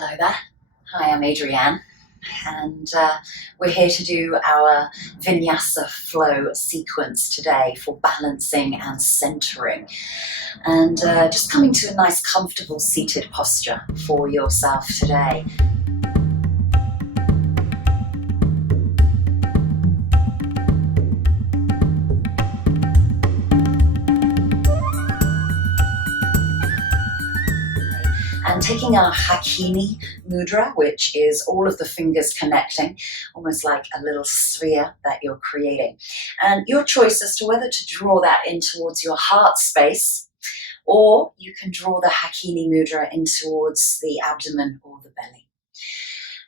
Hello there. Hi, I'm Adrianne, and we're here to do our Vinyasa Flow sequence today for balancing and centering, and just coming to a nice, comfortable seated posture for yourself today. And taking our Hakini mudra, which is all of the fingers connecting, almost like a little sphere that you're creating. And your choice as to whether to draw that in towards your heart space, or you can draw the Hakini mudra in towards the abdomen or the belly.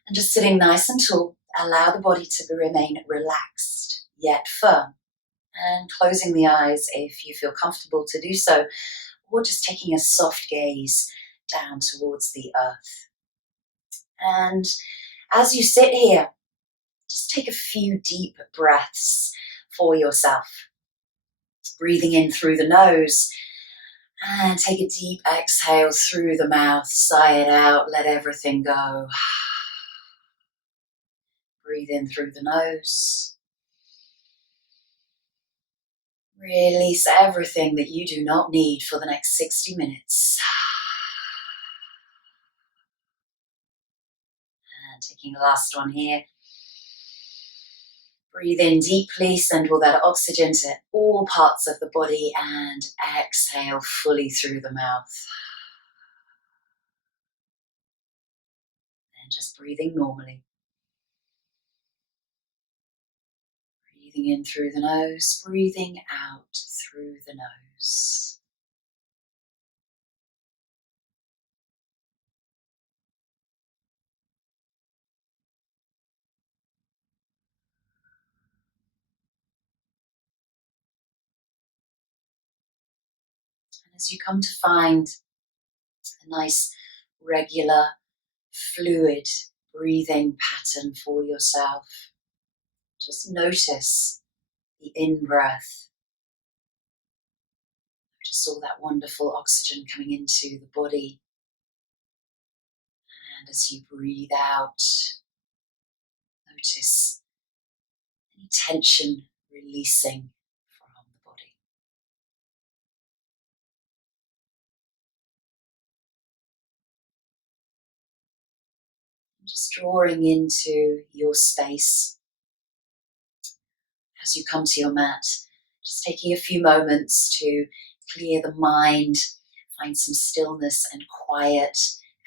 And just sitting nice and tall, allow the body to remain relaxed yet firm. And closing the eyes if you feel comfortable to do so, or just taking a soft gaze down towards the earth. And as you sit here, just take a few deep breaths for yourself. Breathing in through the nose, and take a deep exhale through the mouth, sigh it out, let everything go. Breathe in through the nose. Release everything that you do not need for the next 60 minutes. And taking the last one here. Breathe in deeply, send all that oxygen to all parts of the body, and exhale fully through the mouth. And just breathing normally. Breathing in through the nose, breathing out through the nose. And as you come to find a nice, regular, fluid breathing pattern for yourself, just notice the in-breath. Notice all that wonderful oxygen coming into the body. And as you breathe out, notice any tension releasing from the body. And just drawing into your space. As you come to your mat, just taking a few moments to clear the mind, find some stillness and quiet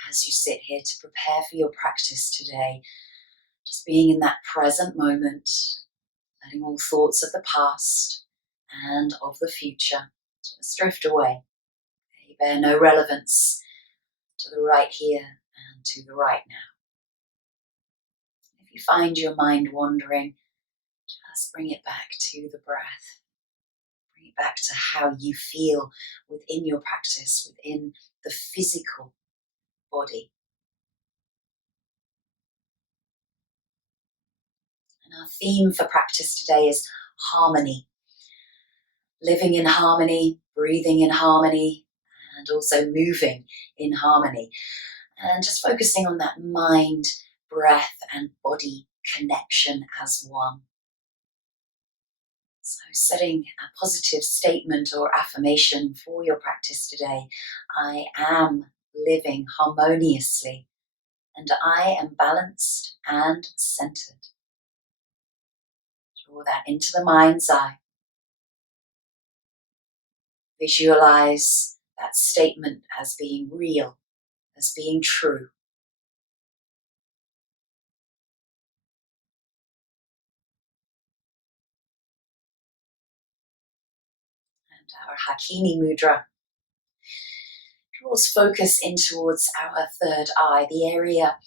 as you sit here to prepare for your practice today. Just being in that present moment, letting all thoughts of the past and of the future just drift away. They bear no relevance to the right here and to the right now. If you find your mind wandering, just bring it back to the breath. Bring it back to how you feel within your practice, within the physical body. And our theme for practice today is harmony. Living in harmony, breathing in harmony, and also moving in harmony. And just focusing on that mind, breath, and body connection as one. So setting a positive statement or affirmation for your practice today. I am living harmoniously, and I am balanced and centered. Draw that into the mind's eye. Visualize that statement as being real, as being true. And our Hakini mudra draws focus in towards our third eye, the area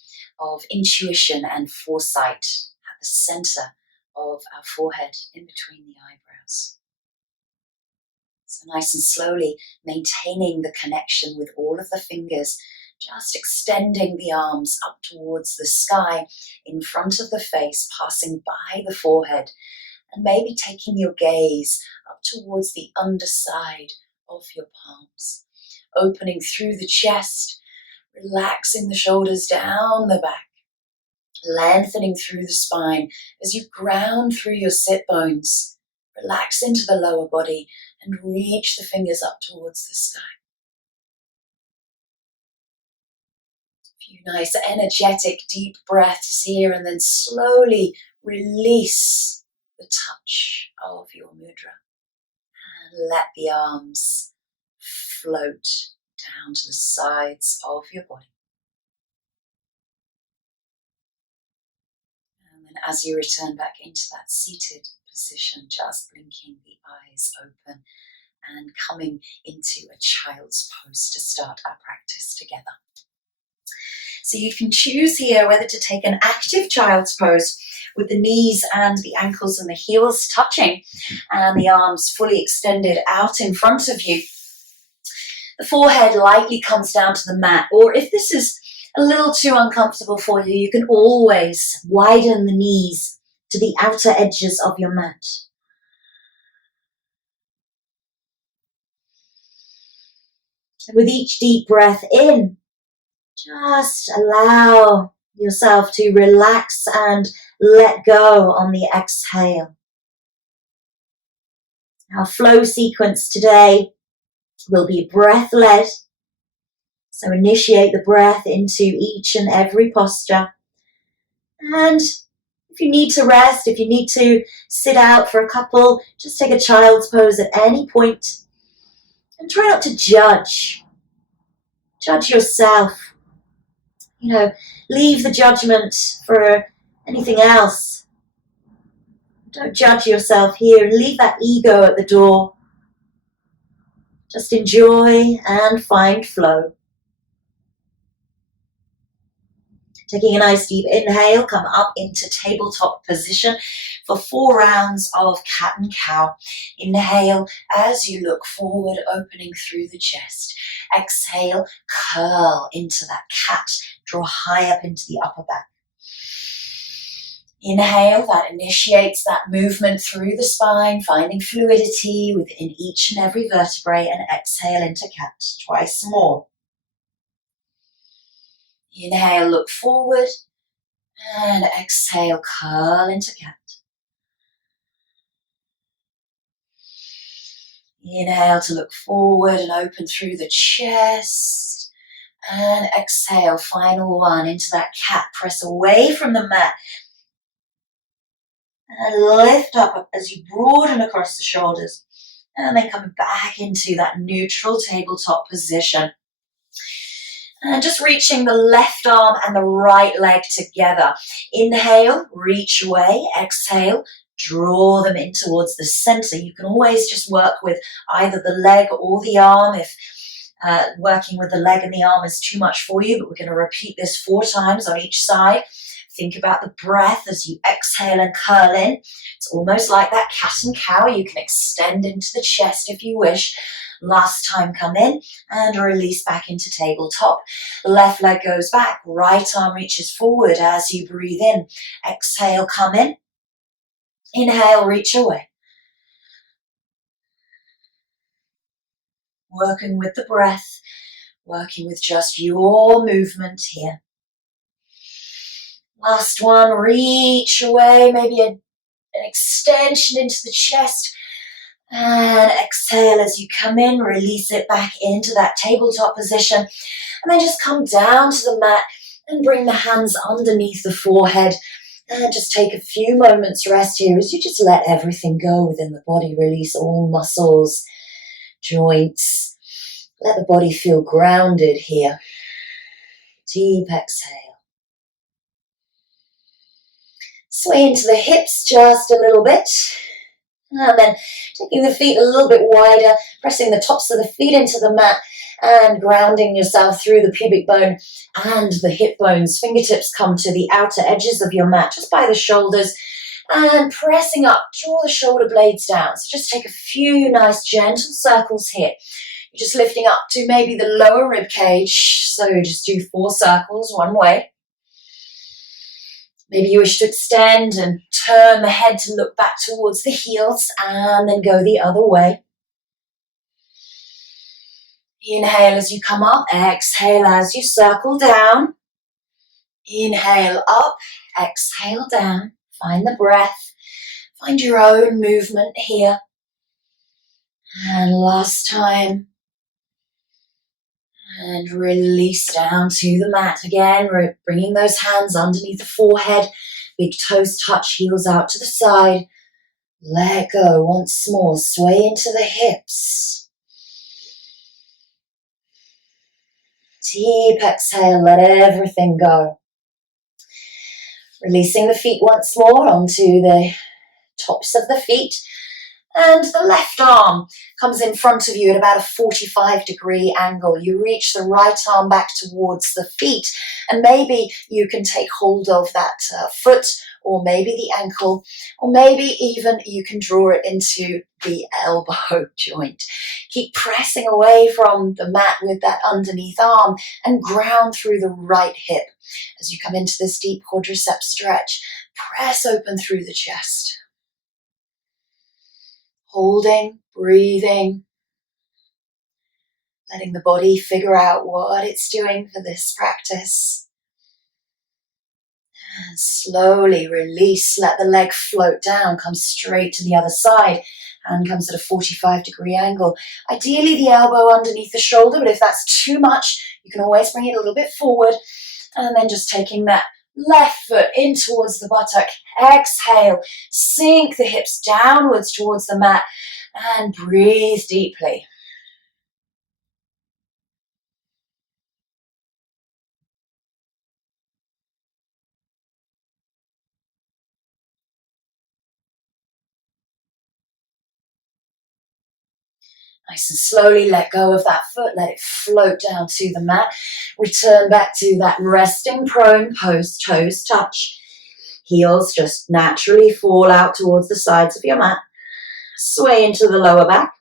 of intuition and foresight at the center of our forehead, in between the eyebrows. So nice and slowly maintaining the connection with all of the fingers, just extending the arms up towards the sky in front of the face, passing by the forehead, and maybe taking your gaze up towards the underside of your palms, opening through the chest, Relaxing the shoulders down the back, lengthening through the spine as you ground through your sit bones. Relax into the lower body and reach the fingers up towards the sky. A few nice energetic deep breaths here, and then slowly release the touch of your mudra and let the arms float down to the sides of your body. And then as you return back into that seated position, just blinking the eyes open and coming into a child's pose to start our practice together. So you can choose here whether to take an active child's pose with the knees and the ankles and the heels touching and the arms fully extended out in front of you. The forehead lightly comes down to the mat, or if this is a little too uncomfortable for you, you can always widen the knees to the outer edges of your mat. And with each deep breath in, just allow yourself to relax and let go on the exhale. Our flow sequence today will be breath-led. So initiate the breath into each and every posture. And if you need to rest, if you need to sit out for a couple, just take a child's pose at any point. And try not to judge. Judge yourself. Leave the judgment for anything else. Don't judge yourself here. Leave that ego at the door. Just enjoy and find flow. Taking a nice deep inhale, come up into tabletop position for 4 rounds of cat and cow. Inhale as you look forward, opening through the chest. Exhale, curl into that cat. Draw high up into the upper back. Inhale, that initiates that movement through the spine, finding fluidity within each and every vertebrae, and exhale into cat. Twice more. Inhale, look forward, and exhale, curl into cat. Inhale to look forward and open through the chest. And exhale, final one, into that cat. Press away from the mat. And lift up as you broaden across the shoulders. And then come back into that neutral tabletop position. And just reaching the left arm and the right leg together. Inhale, reach away. Exhale, draw them in towards the center. You can always just work with either the leg or the arm if working with the leg and the arm is too much for you, but we're going to repeat this 4 times on each side. Think about the breath as you exhale and curl in. It's almost like that cat and cow. You can extend into the chest if you wish. Last time, come in and release back into tabletop. Left leg goes back, right arm reaches forward as you breathe in. Exhale, come in. Inhale, reach away. Working with the breath, working with just your movement here. Last one, reach away, maybe an extension into the chest. And exhale as you come in, release it back into that tabletop position. And then just come down to the mat and bring the hands underneath the forehead. And just take a few moments rest here as you just let everything go within the body. Release all muscles, joints. Let the body feel grounded here. Deep exhale. Sway into the hips just a little bit. And then taking the feet a little bit wider, pressing the tops of the feet into the mat and grounding yourself through the pubic bone and the hip bones. Fingertips come to the outer edges of your mat, just by the shoulders, and pressing up, draw the shoulder blades down. So just take a few nice gentle circles here. You're just lifting up to maybe the lower rib cage. So just do 4 circles one way. Maybe you wish to extend and turn the head to look back towards the heels and then go the other way. Inhale as you come up, exhale as you circle down. Inhale up, exhale down. Find the breath, find your own movement here. And last time. And release down to the mat again. We're bringing those hands underneath the forehead. Big toes touch, heels out to the side. Let go once more. Sway into the hips. Deep exhale, let everything go. Releasing the feet once more onto the tops of the feet. And the left arm comes in front of you at about a 45-degree angle. You reach the right arm back towards the feet, and maybe you can take hold of that foot, or maybe the ankle, or maybe even you can draw it into the elbow joint. Keep pressing away from the mat with that underneath arm and ground through the right hip. As you come into this deep quadricep stretch, press open through the chest. Holding, breathing, letting the body figure out what it's doing for this practice. And slowly release, let the leg float down, come straight to the other side. Hand comes at a 45-degree angle. Ideally the elbow underneath the shoulder, but if that's too much, you can always bring it a little bit forward. And then just taking that left foot in towards the buttock. Exhale, sink the hips downwards towards the mat and breathe deeply. Nice and slowly let go of that foot, let it float down to the mat. Return back to that resting prone pose, toes touch. Heels just naturally fall out towards the sides of your mat. Sway into the lower back.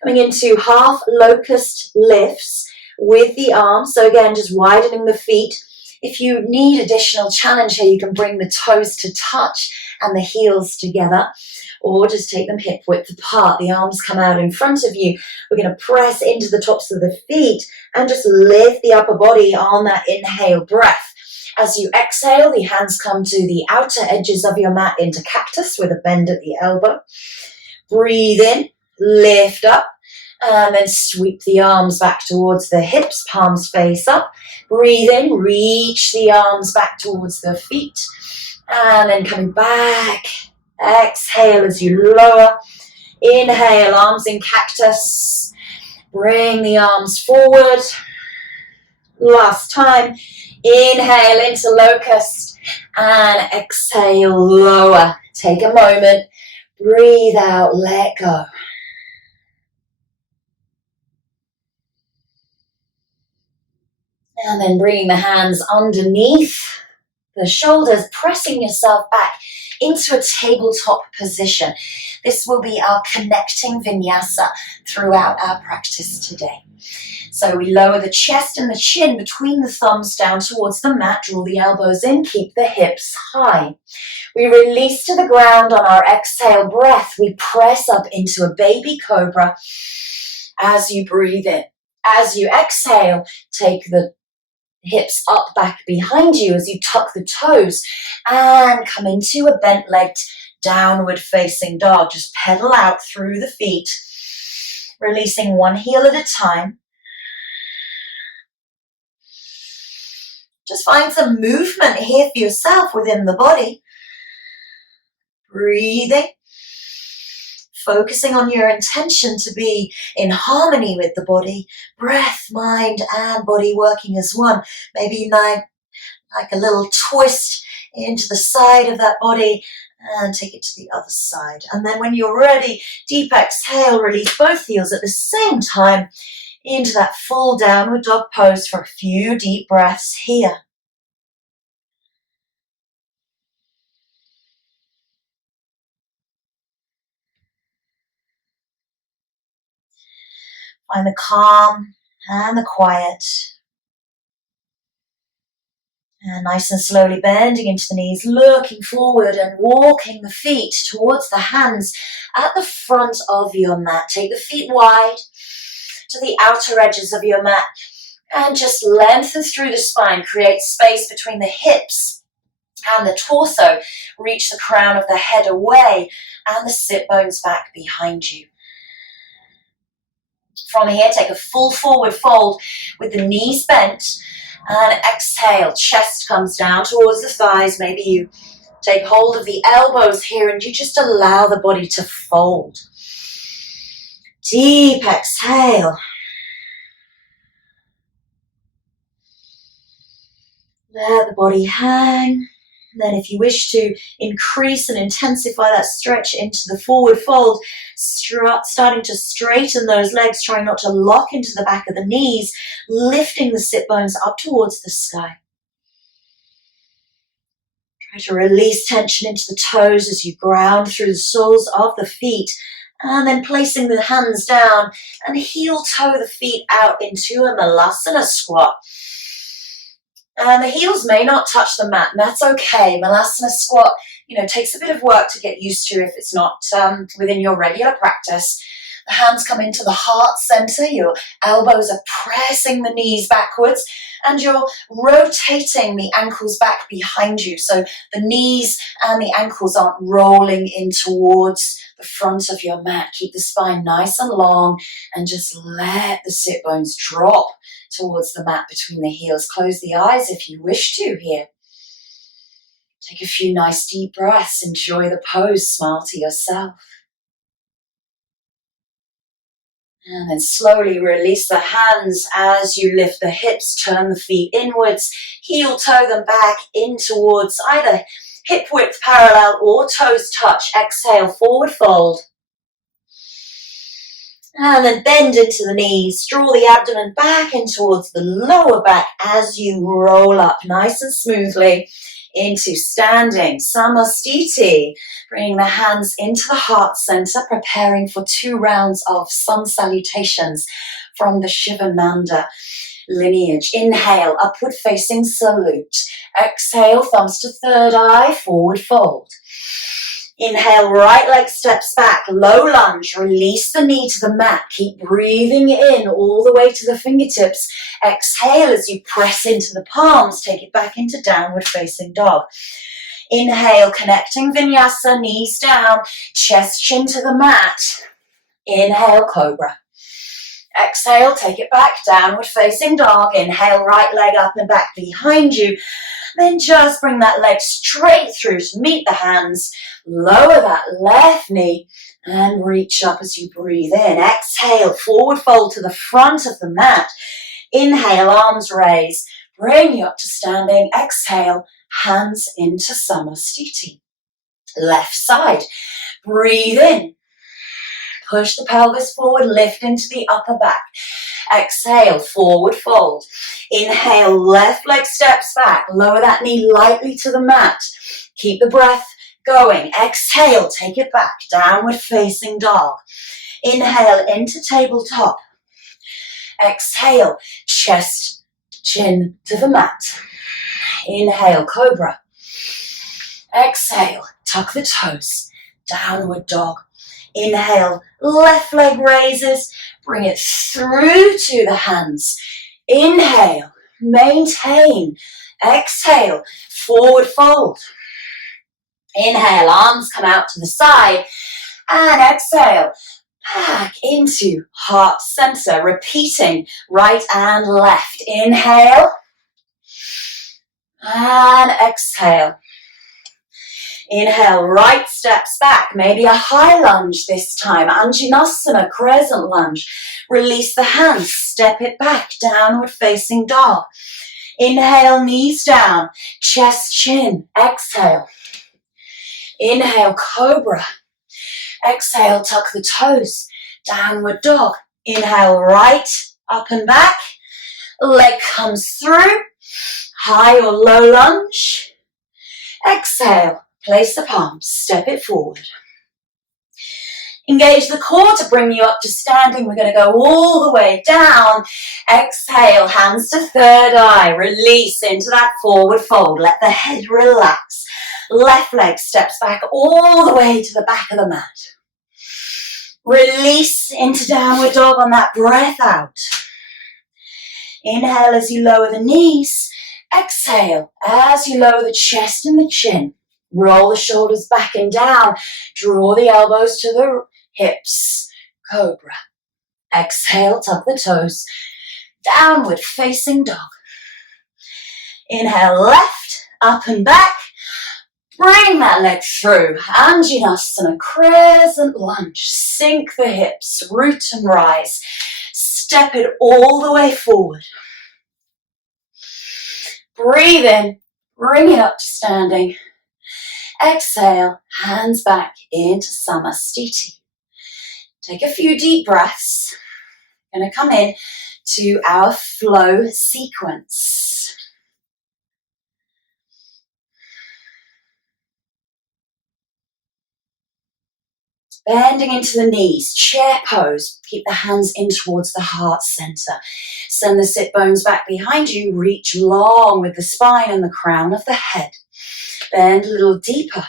Coming into half locust lifts with the arms. So again, just widening the feet. If you need additional challenge here, you can bring the toes to touch and the heels together, or just take them hip width apart. The arms come out in front of you. We're going to press into the tops of the feet and just lift the upper body on that inhale breath. As you exhale, the hands come to the outer edges of your mat into cactus with a bend at the elbow. Breathe in, lift up, and then sweep the arms back towards the hips, palms face up. Breathe in, reach the arms back towards the feet, and then coming back. Exhale as you lower. Inhale, arms in cactus. Bring the arms forward. Last time. Inhale into locust and exhale, lower. Take a moment. Breathe out, let go. And then bringing the hands underneath the shoulders, pressing yourself back into a tabletop position. This will be our connecting vinyasa throughout our practice today. So we lower the chest and the chin between the thumbs down towards the mat, draw the elbows in, keep the hips high. We release to the ground on our exhale breath. We press up into a baby cobra as you breathe in. As you exhale, take the hips up back behind you as you tuck the toes and come into a bent-legged downward facing dog. Just pedal out through the feet, releasing one heel at a time. Just find some movement here for yourself within the body. Breathing. Focusing on your intention to be in harmony with the body. Breath, mind, and body working as one. Maybe you might like a little twist into the side of that body and take it to the other side. And then when you're ready, deep exhale, release both heels at the same time into that full downward dog pose for a few deep breaths here. Find the calm and the quiet. And nice and slowly bending into the knees, looking forward and walking the feet towards the hands at the front of your mat. Take the feet wide. to the outer edges of your mat. And just lengthen through the spine, create space between the hips and the torso. Reach the crown of the head away and the sit bones back behind you. From here, take a full forward fold with the knees bent and exhale. Chest comes down towards the thighs. Maybe you take hold of the elbows here and you just allow the body to fold. Deep exhale. Let the body hang. Then if you wish to increase and intensify that stretch into the forward fold, starting to straighten those legs, trying not to lock into the back of the knees, lifting the sit bones up towards the sky. Try to release tension into the toes as you ground through the soles of the feet, and then placing the hands down and heel toe the feet out into a Malasana squat. And the heels may not touch the mat, and that's okay. Malasana squat, takes a bit of work to get used to if it's not within your regular practice. The hands come into the heart center, your elbows are pressing the knees backwards, and you're rotating the ankles back behind you. So the knees and the ankles aren't rolling in towards the front of your mat. Keep the spine nice and long, and just let the sit bones drop towards the mat between the heels. Close the eyes if you wish to here. Take a few nice deep breaths. Enjoy the pose. Smile to yourself. And then slowly release the hands as you lift the hips, turn the feet inwards, heel toe them back in towards either hip width parallel or toes touch. Exhale, forward fold. And then bend into the knees, draw the abdomen back in towards the lower back as you roll up nice and smoothly into standing Samastiti. Bringing the hands into the heart center, preparing for 2 rounds of sun salutations from the Shivananda lineage. Inhale, upward facing salute. Exhale, thumbs to third eye, forward fold. Inhale, right leg steps back, low lunge, release the knee to the mat. Keep breathing in all the way to the fingertips. Exhale as you press into the palms, take it back into downward facing dog. Inhale, connecting vinyasa, knees down, chest chin to the mat. Inhale, cobra. Exhale, take it back, downward facing dog. Inhale, right leg up and back behind you. Then just bring that leg straight through to meet the hands. Lower that left knee and reach up as you breathe in. Exhale, forward fold to the front of the mat. Inhale, arms raise. Bring you up to standing. Exhale, hands into Samastiti. Left side. Breathe in. Push the pelvis forward, lift into the upper back. Exhale, forward fold. Inhale, left leg steps back. Lower that knee lightly to the mat. Keep the breath going. Exhale, take it back. Downward facing dog. Inhale into tabletop. Exhale, chest, chin to the mat. Inhale, cobra. Exhale, tuck the toes. Downward dog. Inhale, left leg raises. Bring it through to the hands. Inhale, maintain. Exhale, forward fold. Inhale, arms come out to the side. And exhale, back into heart center. Repeating right and left. Inhale. And exhale. Inhale, right steps back, maybe a high lunge this time, Anjanasana, crescent lunge. Release the hands, step it back, downward facing dog. Inhale, knees down, chest, chin, exhale. Inhale, cobra. Exhale, tuck the toes, downward dog. Inhale, right, up and back. Leg comes through, high or low lunge. Exhale. Place the palms, step it forward. Engage the core to bring you up to standing. We're going to go all the way down. Exhale, hands to third eye. Release into that forward fold. Let the head relax. Left leg steps back all the way to the back of the mat. Release into downward dog on that breath out. Inhale as you lower the knees. Exhale as you lower the chest and the chin. Roll the shoulders back and down. Draw the elbows to the hips. Cobra. Exhale, tuck the toes. Downward facing dog. Inhale left, up and back. Bring that leg through. Anjaneyasana, crescent lunge. Sink the hips, root and rise. Step it all the way forward. Breathe in, bring it up to standing. Exhale, hands back into Samastiti. Take a few deep breaths. Going to come in to our flow sequence. Bending into the knees, chair pose. Keep the hands in towards the heart center. Send the sit bones back behind you. Reach long with the spine and the crown of the head. Bend a little deeper.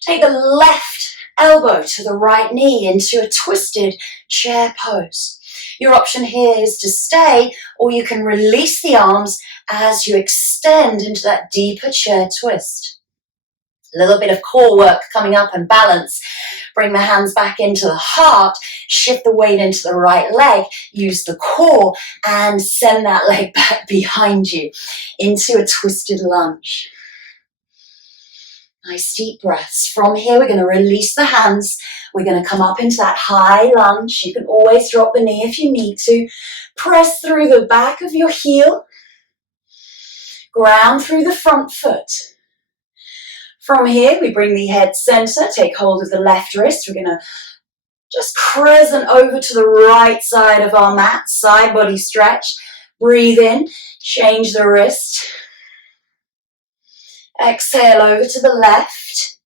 Take the left elbow to the right knee into a twisted chair pose. Your option here is to stay, or you can release the arms as you extend into that deeper chair twist. A little bit of core work coming up and balance. Bring the hands back into the heart, shift the weight into the right leg, use the core and send that leg back behind you into a twisted lunge. Nice deep breaths. From here, we're going to release the hands. We're going to come up into that high lunge. You can always drop the knee if you need to. Press through the back of your heel. Ground through the front foot. From here, we bring the head center, take hold of the left wrist. We're going to just crescent over to the right side of our mat, side body stretch. Breathe in, change the wrist. Exhale over to the left.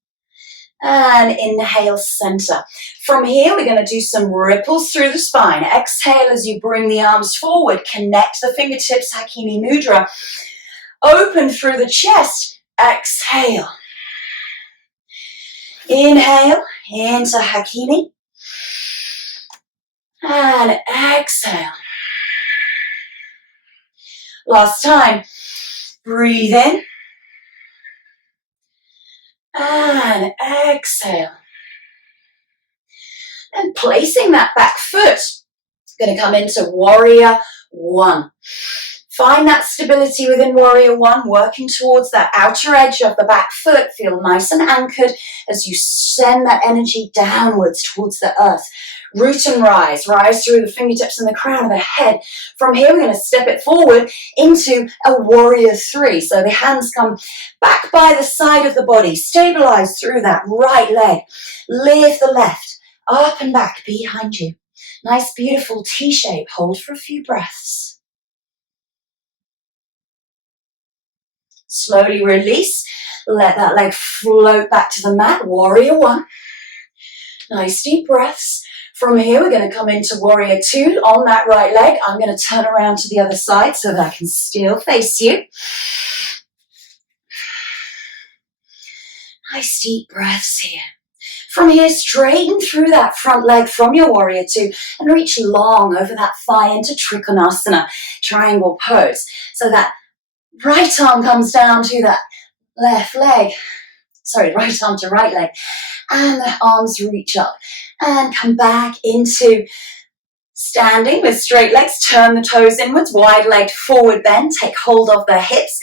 And inhale, center. From here, we're going to do some ripples through the spine. Exhale as you bring the arms forward. Connect the fingertips, Hakini Mudra. Open through the chest. Exhale. Inhale into Hakini. And exhale. Last time. Breathe in. And exhale. And placing that back foot. Going to come into Warrior One. Find that stability within Warrior One, working towards that outer edge of the back foot. Feel nice and anchored as you send that energy downwards towards the earth. Root and rise. Rise through the fingertips and the crown of the head. From here, we're going to step it forward into a Warrior Three. So the hands come back by the side of the body. Stabilize through that right leg. Lift the left up and back behind you. Nice, beautiful T-shape. Hold for a few breaths. Slowly release. Let that leg float back to the mat. Warrior One. Nice deep breaths. From here, we're going to come into Warrior Two on that right leg. I'm going to turn around to the other side so that I can still face you. Nice deep breaths here. From here, straighten through that front leg from your Warrior Two and reach long over that thigh into Trikonasana, triangle pose. So that right arm comes down to that left leg. Sorry, right arm to right leg. And the arms reach up and come back into standing with straight legs. Turn the toes inwards, wide legged forward bend. Take hold of the hips.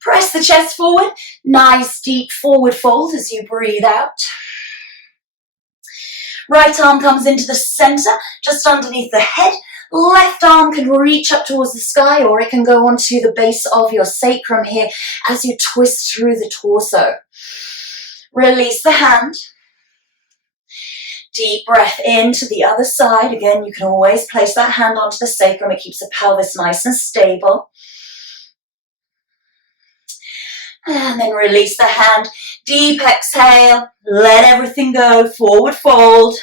Press the chest forward. Nice deep forward fold as you breathe out. Right arm comes into the center, just underneath the head. Left arm can reach up towards the sky, or it can go onto the base of your sacrum here as you twist through the torso. Release the hand. Deep breath in to the other side. Again, you can always place that hand onto the sacrum. It keeps the pelvis nice and stable. And then release the hand. Deep exhale. Let everything go. Forward fold.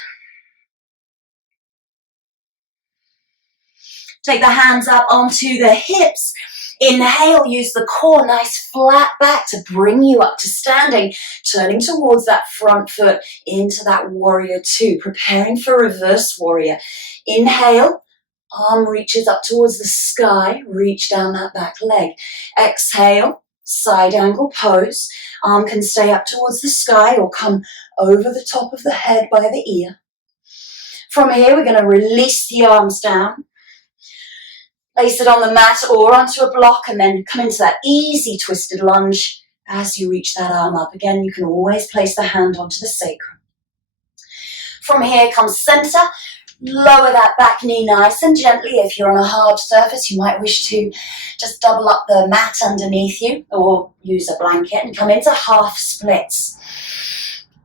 Take the hands up onto the hips. Inhale, use the core, nice flat back to bring you up to standing, turning towards that front foot into that warrior two, preparing for reverse warrior. Inhale, arm reaches up towards the sky, reach down that back leg. Exhale, side angle pose. Arm can stay up towards the sky or come over the top of the head by the ear. From here, we're going to release the arms down. Place it on the mat or onto a block and then come into that easy twisted lunge as you reach that arm up. Again, you can always place the hand onto the sacrum. From here, come center. Lower that back knee nice and gently. If you're on a hard surface, you might wish to just double up the mat underneath you or use a blanket and come into half splits.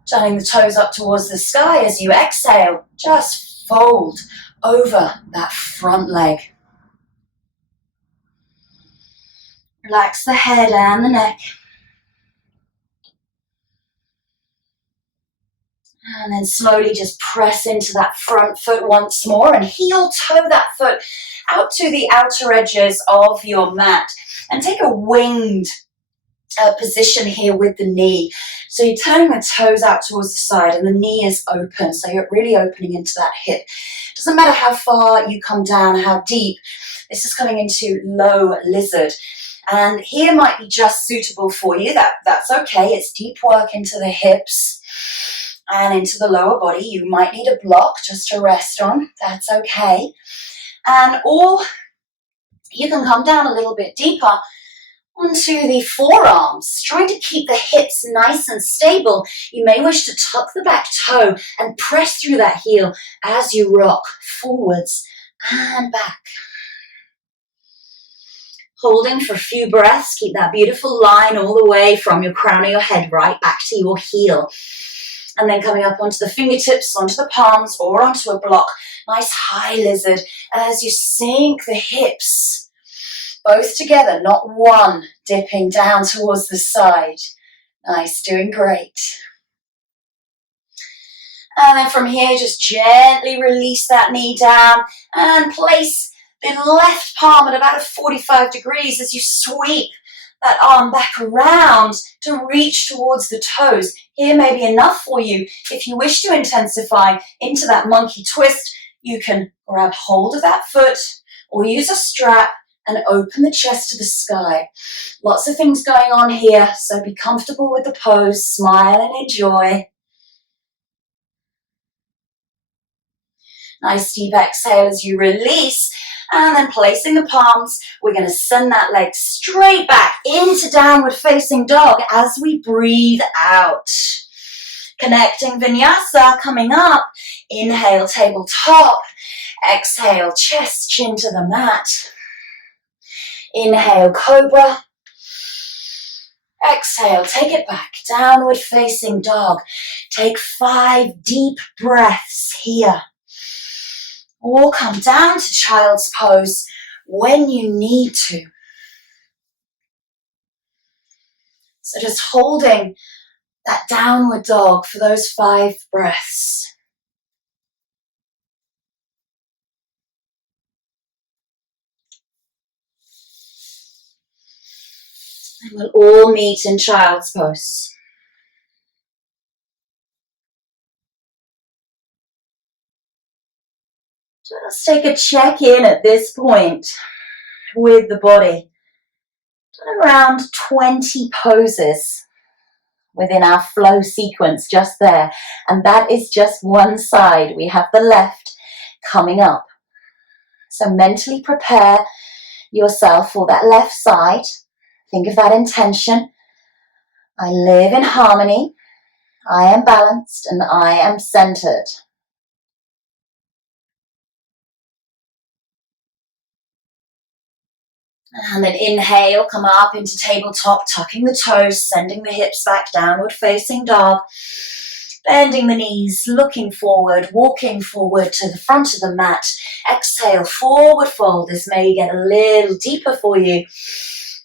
Turning the toes up towards the sky as you exhale. Just fold over that front leg. Relax the head and the neck. And then slowly just press into that front foot once more and heel toe that foot out to the outer edges of your mat. And take a winged position here with the knee. So you're turning the toes out towards the side and the knee is open. So you're really opening into that hip. Doesn't matter how far you come down, how deep. This is coming into low lizard. And here might be just suitable for you. That's okay. It's deep work into the hips and into the lower body. You might need a block just to rest on. That's okay. Or you can come down a little bit deeper onto the forearms, trying to keep the hips nice and stable. You may wish to tuck the back toe and press through that heel as you rock forwards and back. Holding for a few breaths, keep that beautiful line all the way from your crown of your head right back to your heel. And then coming up onto the fingertips, onto the palms, or onto a block. Nice high lizard as you sink the hips, both together, not one dipping down towards the side. Nice, doing great. And then from here, just gently release that knee down and place the left palm at about 45 degrees as you sweep that arm back around to reach towards the toes. Here may be enough for you. If you wish to intensify into that monkey twist, you can grab hold of that foot or use a strap and open the chest to the sky. Lots of things going on here, so be comfortable with the pose, smile and enjoy. Nice deep exhale as you release. And then placing the palms, we're going to send that leg straight back into downward facing dog as we breathe out. Connecting vinyasa coming up. Inhale, tabletop. Exhale, chest, chin to the mat. Inhale, cobra. Exhale, take it back. Downward facing dog. Take 5 deep breaths here. Or come down to child's pose when you need to. So just holding that downward dog for those 5 breaths. And we'll all meet in child's pose. Just take a check-in at this point with the body. Around 20 poses within our flow sequence just there. And that is just one side. We have the left coming up. So mentally prepare yourself for that left side. Think of that intention. I live in harmony. I am balanced and I am centered. And then inhale, come up into tabletop, tucking the toes, sending the hips back, downward facing dog. Bending the knees, looking forward, walking forward to the front of the mat. Exhale, forward fold. This may get a little deeper for you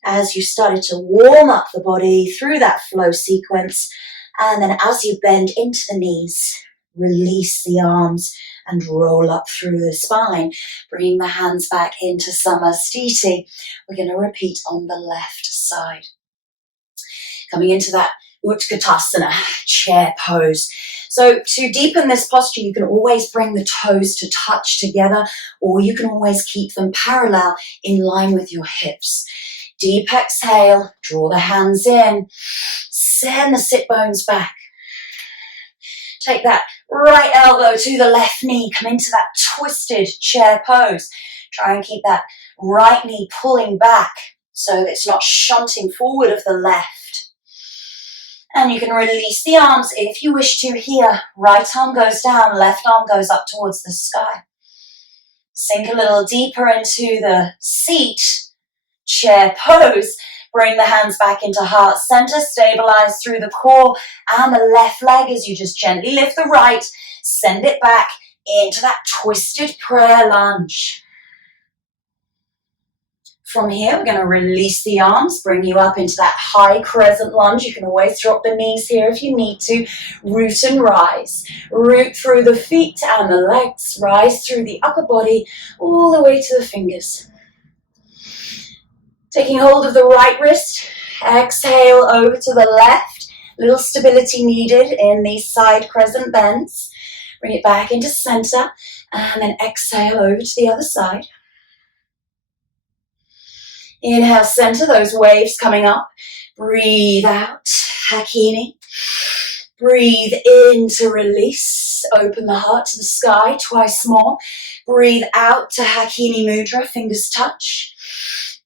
as you started to warm up the body through that flow sequence. And then as you bend into the knees, release the arms and roll up through the spine. Bring the hands back into Samasthiti. We're going to repeat on the left side. Coming into that Utkatasana, chair pose. So to deepen this posture, you can always bring the toes to touch together, or you can always keep them parallel in line with your hips. Deep exhale, draw the hands in, send the sit bones back. Take that right elbow to the left knee, come into that twisted chair pose. Try and keep that right knee pulling back so that it's not shunting forward of the left. And you can release the arms if you wish to here. Right arm goes down, left arm goes up towards the sky. Sink a little deeper into the seat, chair pose. Bring the hands back into heart center, stabilize through the core and the left leg as you just gently lift the right, send it back into that twisted prayer lunge. From here, we're going to release the arms, bring you up into that high crescent lunge. You can always drop the knees here if you need to. Root and rise. Root through the feet and the legs. Rise through the upper body all the way to the fingers. Taking hold of the right wrist. Exhale over to the left. Little stability needed in these side crescent bends. Bring it back into center. And then exhale over to the other side. Inhale, center, those waves coming up. Breathe out, Hakini. Breathe in to release. Open the heart to the sky twice more. Breathe out to Hakini Mudra, fingers touch.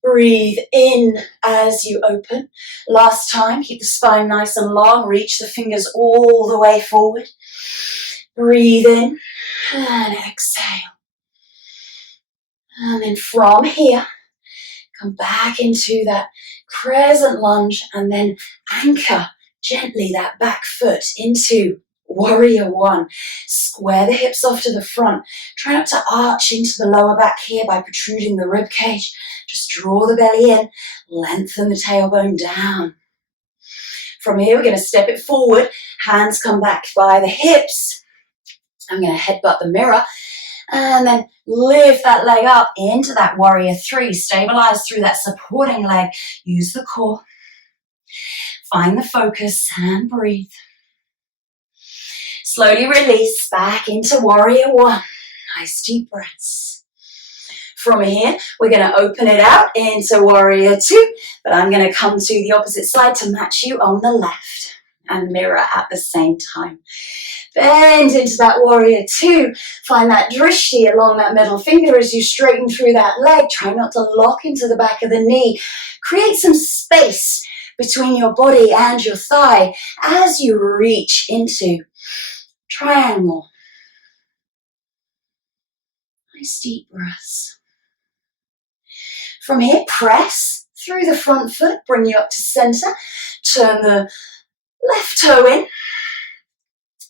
Breathe in as you open. Last time, keep the spine nice and long. Reach the fingers all the way forward. Breathe in and exhale. And then from here, come back into that crescent lunge and then anchor gently that back foot into warrior one. Square the hips off to the front. Try not to arch into the lower back here by protruding the rib cage. Just draw the belly in, lengthen the tailbone down. From here, we're going to step it forward. Hands come back by the hips. I'm going to headbutt the mirror. And then lift that leg up into that warrior three. Stabilize through that supporting leg. Use the core. Find the focus and breathe. Slowly release back into warrior one. Nice deep breaths. From here, we're going to open it out into warrior two. But I'm going to come to the opposite side to match you on the left. And mirror at the same time. Bend into that warrior two. Find that drishti along that middle finger as you straighten through that leg. Try not to lock into the back of the knee. Create some space between your body and your thigh as you reach into triangle. Nice deep breaths. From here, press through the front foot. Bring you up to center. Turn the left toe in.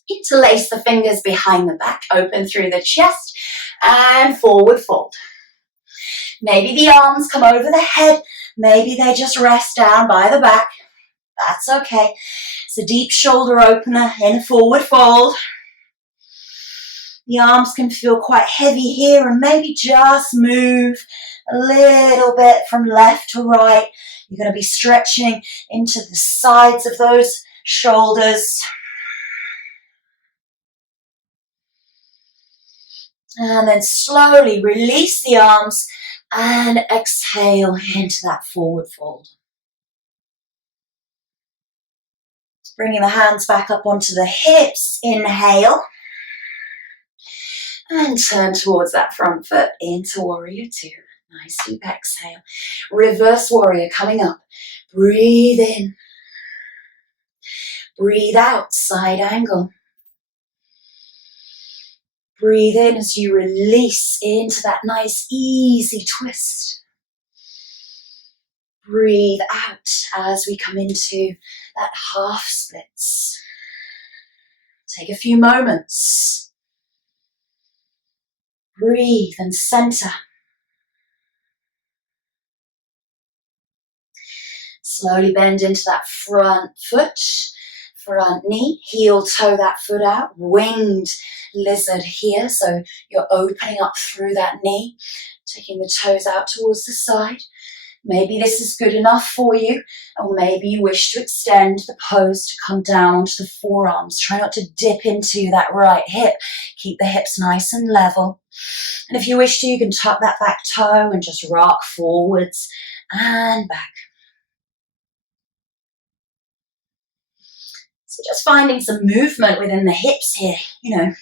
Interlace the fingers behind the back, open through the chest, and forward fold. Maybe the arms come over the head, maybe they just rest down by the back. That's okay. It's a deep shoulder opener in a forward fold. The arms can feel quite heavy here, and maybe just move a little bit from left to right. You're going to be stretching into the sides of those shoulders. And then slowly release the arms and exhale into that forward fold. Bringing the hands back up onto the hips. Inhale. And turn towards that front foot into warrior two. Nice deep exhale. Reverse warrior coming up. Breathe in. Breathe out, side angle. Breathe in as you release into that nice easy twist. Breathe out as we come into that half splits. Take a few moments. Breathe and center. Slowly bend into that front foot. Front knee, heel toe that foot out, winged lizard here. So you're opening up through that knee, taking the toes out towards the side. Maybe this is good enough for you, or maybe you wish to extend the pose to come down onto the forearms. Try not to dip into that right hip. Keep the hips nice and level. And if you wish to, you can tuck that back toe and just rock forwards and back. So just finding some movement within the hips here. You know,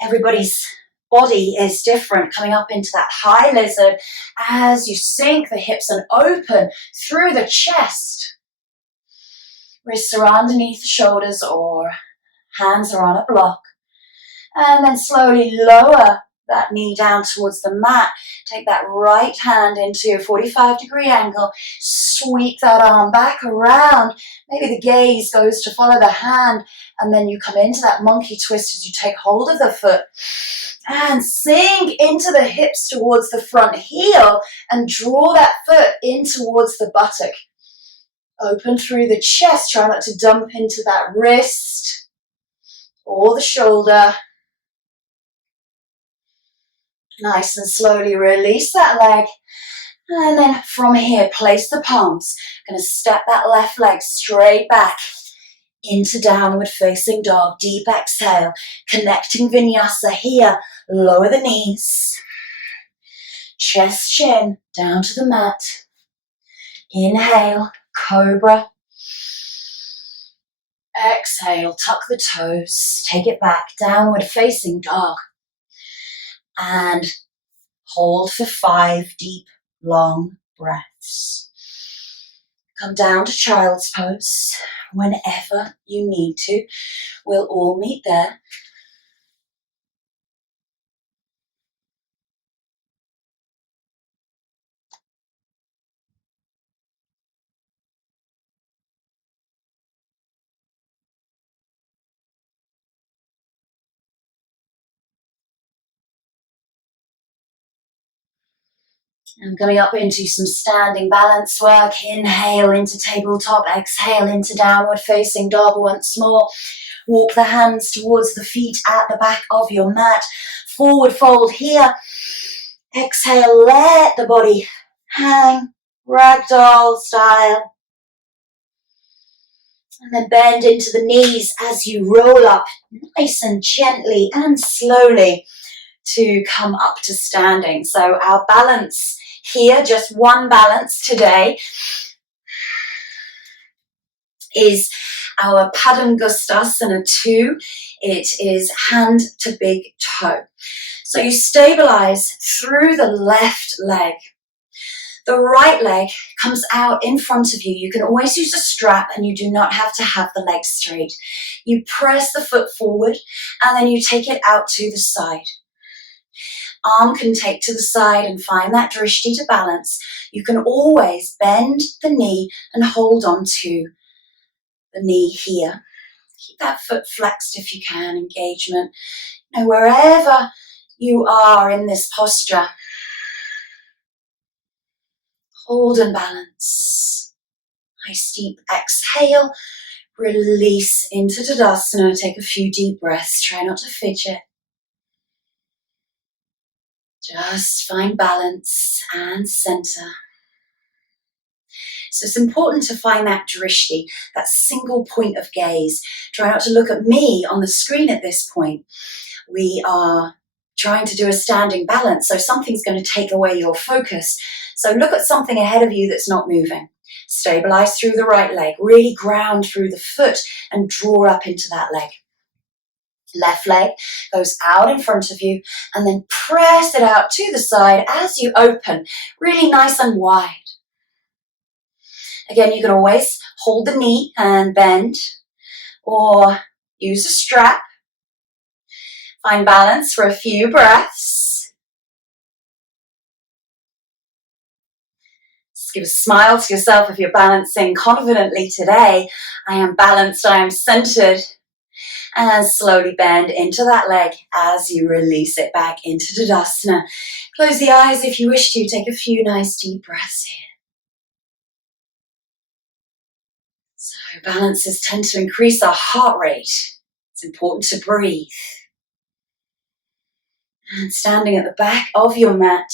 everybody's body is different, coming up into that high lizard as you sink the hips and open through the chest. Wrists are underneath the shoulders or hands are on a block. And then slowly lower that knee down towards the mat. Take that right hand into a 45-degree angle. Sweep that arm back around. Maybe the gaze goes to follow the hand, and then you come into that monkey twist as you take hold of the foot. And sink into the hips towards the front heel and draw that foot in towards the buttock. Open through the chest. Try not to dump into that wrist or the shoulder. Nice and slowly release that leg. And then from here, place the palms. Going to step that left leg straight back into downward facing dog. Deep exhale. Connecting vinyasa here. Lower the knees. Chest, chin, down to the mat. Inhale, cobra. Exhale, tuck the toes. Take it back, downward facing dog. And hold for 5 deep, long breaths. Come down to child's pose whenever you need to. We'll all meet there. And coming up into some standing balance work. Inhale into tabletop, exhale into downward facing dog once more. Walk the hands towards the feet at the back of your mat. Forward fold here. Exhale, let the body hang, ragdoll style. And then bend into the knees as you roll up nice and gently and slowly to come up to standing. So our balance here, just one balance today, is our Padangustasana 2. It is hand to big toe. So you stabilize through the left leg. The right leg comes out in front of you. You can always use a strap and you do not have to have the leg straight. You press the foot forward and then you take it out to the side. Arm can take to the side and find that drishti to balance. You can always bend the knee and hold on to the knee here. Keep that foot flexed if you can, engagement. Now, wherever you are in this posture, hold and balance. Nice deep exhale. Release into Tadasana. Take a few deep breaths. Try not to fidget. Just find balance and center. So it's important to find that drishti, that single point of gaze. Try not to look at me on the screen at this point. We are trying to do a standing balance, so something's going to take away your focus. So look at something ahead of you that's not moving. Stabilize through the right leg. Really ground through the foot and draw up into that leg. Left leg goes out in front of you and then press it out to the side as you open, really nice and wide. Again, you can always hold the knee and bend or use a strap. Find balance for a few breaths. Just give a smile to yourself if you're balancing confidently today. I am balanced, I am centered. And slowly bend into that leg as you release it back into Tadasana. Close the eyes if you wish to. Take a few nice deep breaths here. So balances tend to increase our heart rate. It's important to breathe. And standing at the back of your mat,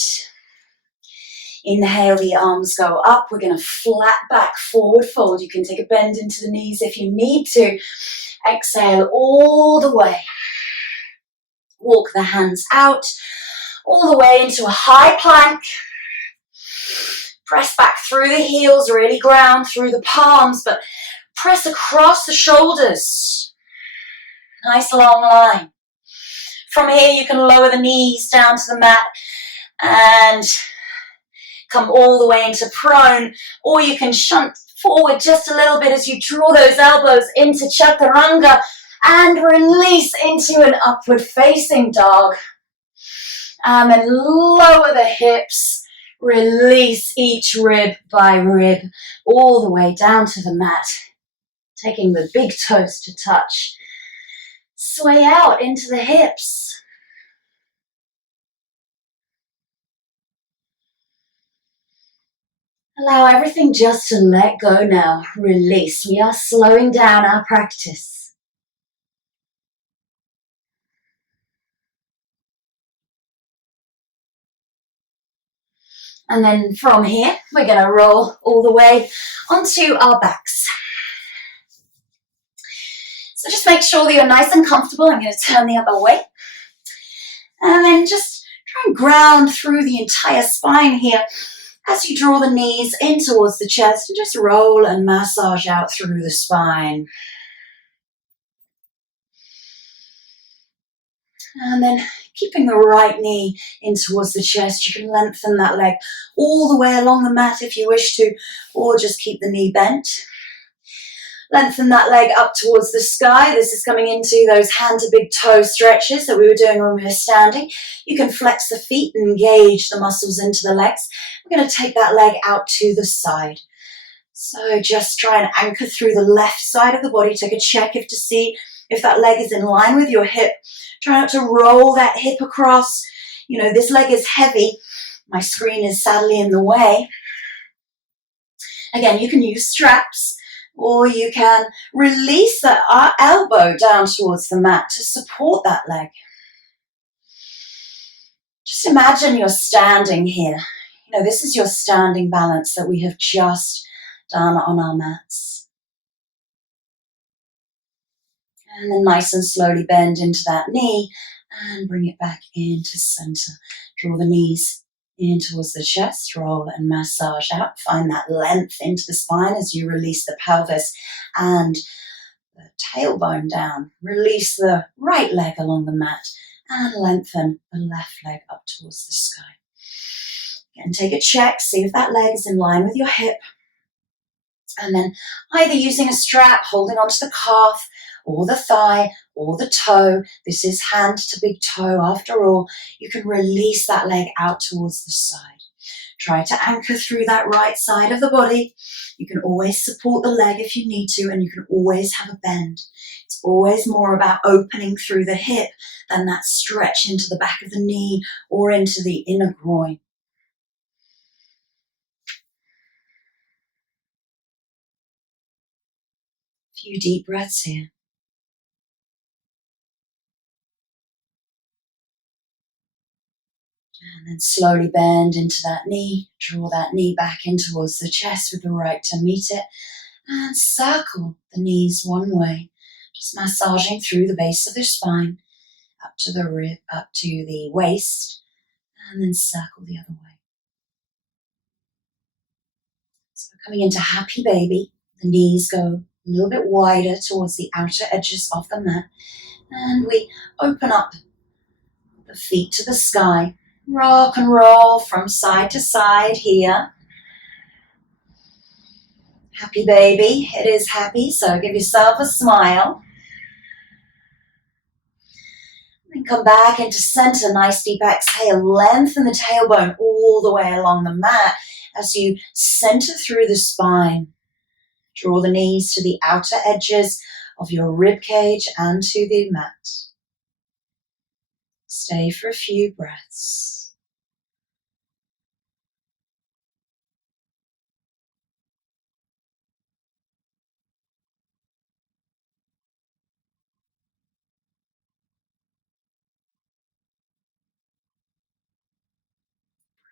inhale, the arms go up. We're going to flat back, forward fold. You can take a bend into the knees if you need to. Exhale all the way. Walk the hands out, all the way into a high plank. Press back through the heels, really ground through the palms, but press across the shoulders. Nice long line. From here, you can lower the knees down to the mat and come all the way into prone, or you can shunt forward just a little bit as you draw those elbows into chaturanga and release into an upward facing dog. And then lower the hips, release each rib by rib all the way down to the mat, taking the big toes to touch. Sway out into the hips. Allow everything just to let go now. Release. We are slowing down our practice. And then from here, we're going to roll all the way onto our backs. So just make sure that you're nice and comfortable. I'm going to turn the other way. And then just try and ground through the entire spine here as you draw the knees in towards the chest and just roll and massage out through the spine. And then keeping the right knee in towards the chest, you can lengthen that leg all the way along the mat if you wish to, or just keep the knee bent. Lengthen that leg up towards the sky. This is coming into those hand to big toe stretches that we were doing when we were standing. You can flex the feet and engage the muscles into the legs. We're going to take that leg out to the side. So just try and anchor through the left side of the body. Take a check to see if that leg is in line with your hip. Try not to roll that hip across. You know, this leg is heavy. My screen is sadly in the way. Again, you can use straps, or you can release that elbow down towards the mat to support that leg. Just imagine you're standing here. You know, this is your standing balance that we have just done on our mats. And then nice and slowly bend into that knee and bring it back into center. Draw the knees in towards the chest, roll and massage out. Find that length into the spine as you release the pelvis and the tailbone down. Release the right leg along the mat and lengthen the left leg up towards the sky. Again, take a check, see if that leg is in line with your hip. And then either using a strap, holding onto the calf, or the thigh, or the toe. This is hand to big toe after all. You can release that leg out towards the side. Try to anchor through that right side of the body. You can always support the leg if you need to, and you can always have a bend. It's always more about opening through the hip than that stretch into the back of the knee or into the inner groin. A few deep breaths here. And then slowly bend into that knee. Draw that knee back in towards the chest with the right to meet it. And circle the knees one way. Just massaging through the base of the spine, up to the rib, up to the waist, and then circle the other way. So coming into happy baby, the knees go a little bit wider towards the outer edges of the mat. And we open up the feet to the sky. Rock and roll from side to side here. Happy baby, it is happy, so give yourself a smile. And come back into center, nice deep exhale. Lengthen the tailbone all the way along the mat as you center through the spine. Draw the knees to the outer edges of your rib cage and to the mat. Stay for a few breaths.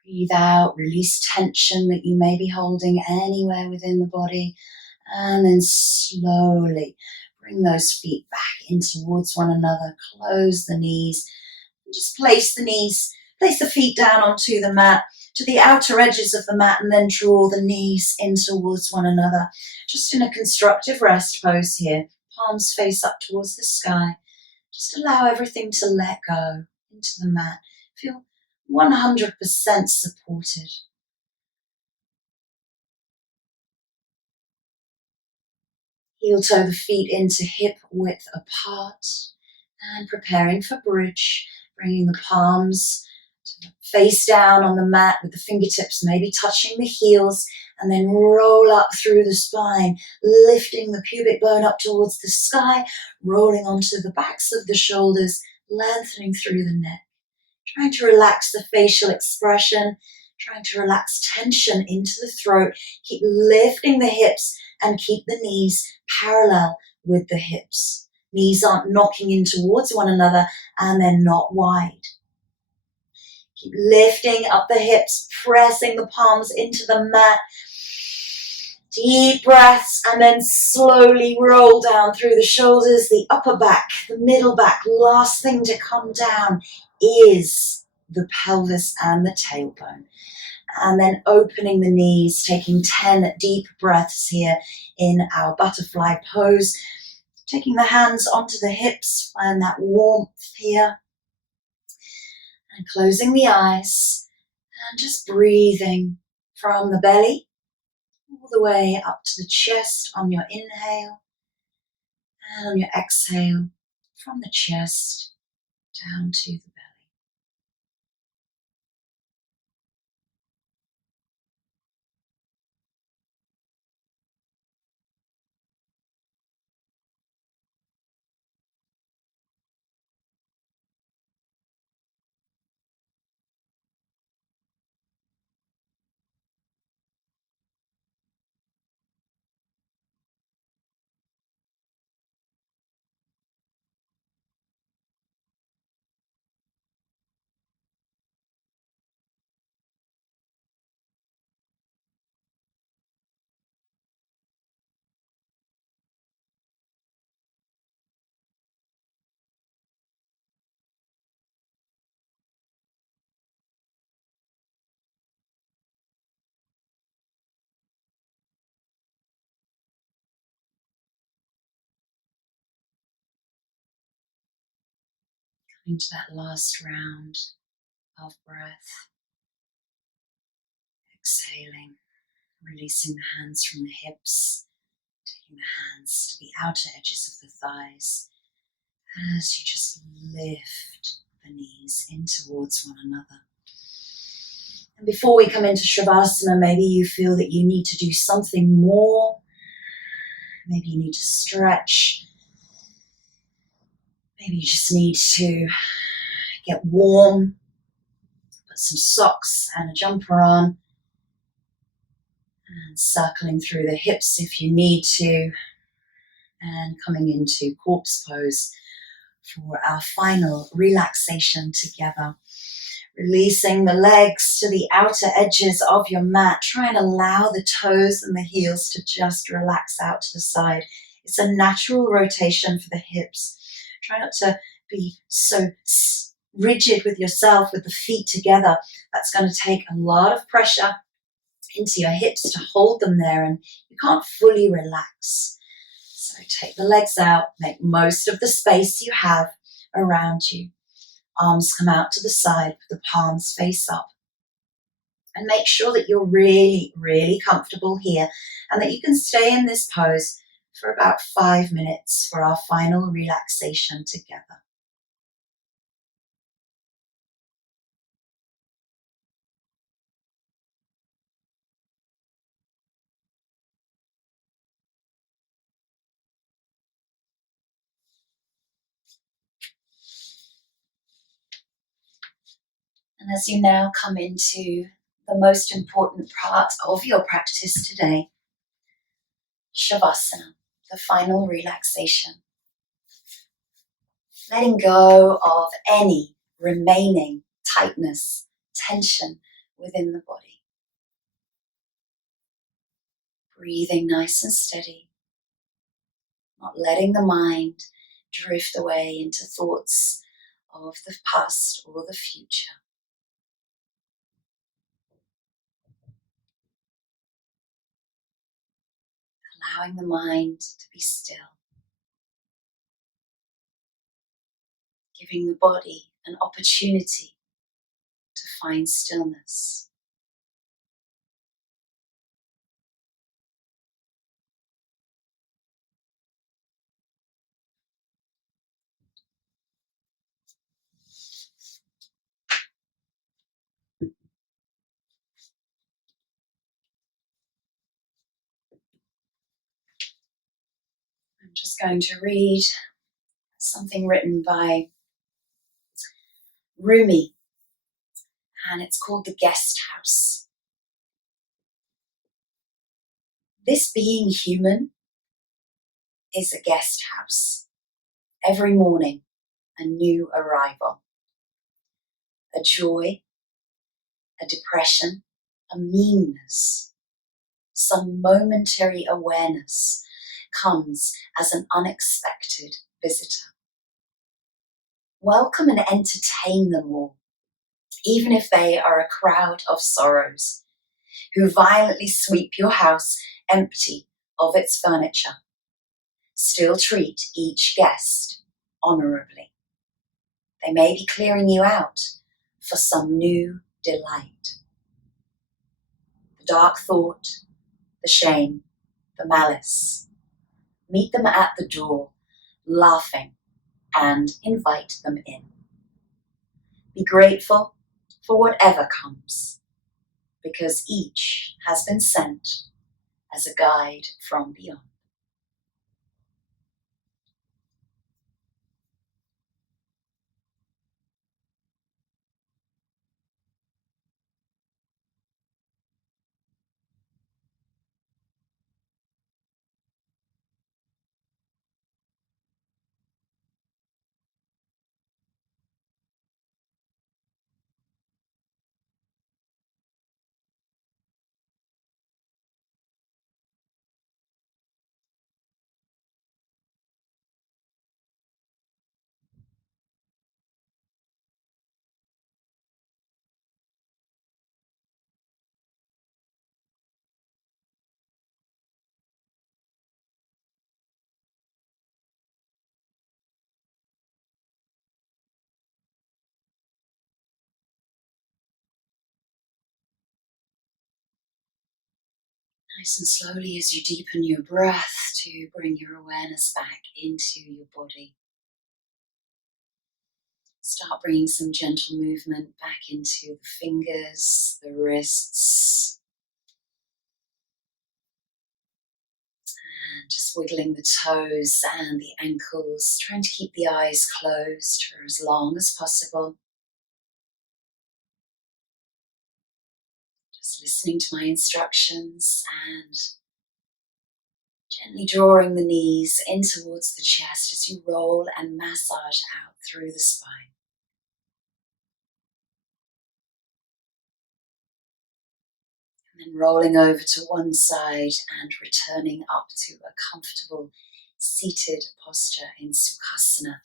Breathe out, release tension that you may be holding anywhere within the body. And then slowly bring those feet back in towards one another. Close the knees. Just place the feet down onto the mat, to the outer edges of the mat, and then draw the knees in towards one another. Just in a constructive rest pose here. Palms face up towards the sky. Just allow everything to let go into the mat. Feel 100% supported. Heel toe the feet into hip width apart and preparing for bridge, bringing the palms face down on the mat with the fingertips maybe touching the heels, and then roll up through the spine, lifting the pubic bone up towards the sky, rolling onto the backs of the shoulders, lengthening through the neck. Trying to relax the facial expression, trying to relax tension into the throat. Keep lifting the hips and keep the knees parallel with the hips. Knees aren't knocking in towards one another and they're not wide. Keep lifting up the hips, pressing the palms into the mat. Deep breaths, and then slowly roll down through the shoulders, the upper back, the middle back. Last thing to come down is the pelvis and the tailbone. And then opening the knees, taking 10 deep breaths here in our butterfly pose. Taking the hands onto the hips, find that warmth here. And closing the eyes and just breathing from the belly all the way up to the chest on your inhale, and on your exhale from the chest down to the belly. Coming to that last round of breath. Exhaling, releasing the hands from the hips, taking the hands to the outer edges of the thighs as you just lift the knees in towards one another. And before we come into Shavasana, maybe you feel that you need to do something more. Maybe you need to stretch. Maybe you just need to get warm, put some socks and a jumper on, and circling through the hips if you need to, and coming into corpse pose for our final relaxation together. Releasing the legs to the outer edges of your mat. Try and allow the toes and the heels to just relax out to the side. It's a natural rotation for the hips. Try not to be so rigid with yourself with the feet together. That's going to take a lot of pressure into your hips to hold them there, and you can't fully relax. So take the legs out, make most of the space you have around you. Arms come out to the side, the palms face up. And make sure that you're really, really comfortable here and that you can stay in this pose for about 5 minutes for our final relaxation together. And as you now come into the most important part of your practice today, Shavasana, the final relaxation. Letting go of any remaining tightness, tension within the body. Breathing nice and steady, not letting the mind drift away into thoughts of the past or the future. Allowing the mind to be still. Giving the body an opportunity to find stillness. I'm just going to read something written by Rumi, and it's called The Guest House. This being human is a guest house. Every morning, a new arrival. A joy, a depression, a meanness. Some momentary awareness comes as an unexpected visitor. Welcome and entertain them all, even if they are a crowd of sorrows who violently sweep your house empty of its furniture. Still treat each guest honorably. They may be clearing you out for some new delight. The dark thought, the shame, the malice. Meet them at the door, laughing, and invite them in. Be grateful for whatever comes, because each has been sent as a guide from beyond. Nice and slowly as you deepen your breath to bring your awareness back into your body. Start bringing some gentle movement back into the fingers, the wrists, and just wiggling the toes and the ankles, trying to keep the eyes closed for as long as possible. Just listening to my instructions and gently drawing the knees in towards the chest as you roll and massage out through the spine. And then rolling over to one side and returning up to a comfortable seated posture in Sukhasana.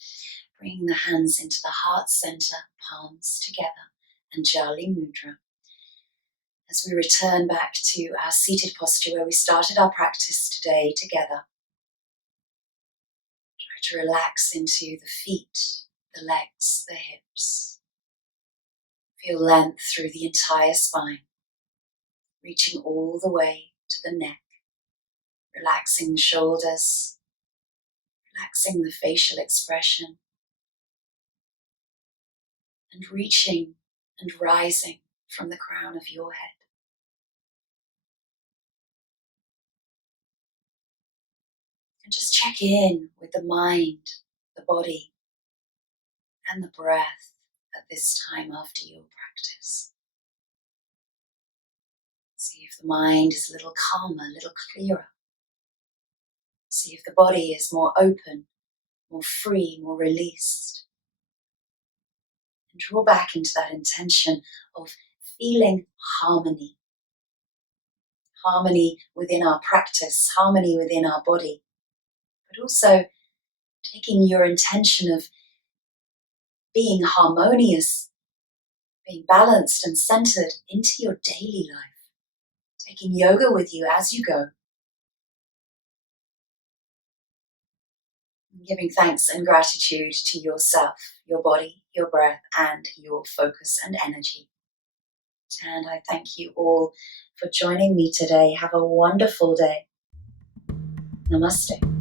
Bringing the hands into the heart center, palms together, and Jali Mudra. As we return back to our seated posture where we started our practice today together. Try to relax into the feet, the legs, the hips. Feel length through the entire spine, reaching all the way to the neck. Relaxing the shoulders, relaxing the facial expression, and reaching and rising from the crown of your head. And just check in with the mind, the body, and the breath at this time after your practice. See if the mind is a little calmer, a little clearer. See if the body is more open, more free, more released. And draw back into that intention of feeling harmony. Harmony within our practice, harmony within our body, but also taking your intention of being harmonious, being balanced and centered into your daily life. Taking yoga with you as you go. Giving thanks and gratitude to yourself, your body, your breath, and your focus and energy. And I thank you all for joining me today. Have a wonderful day. Namaste.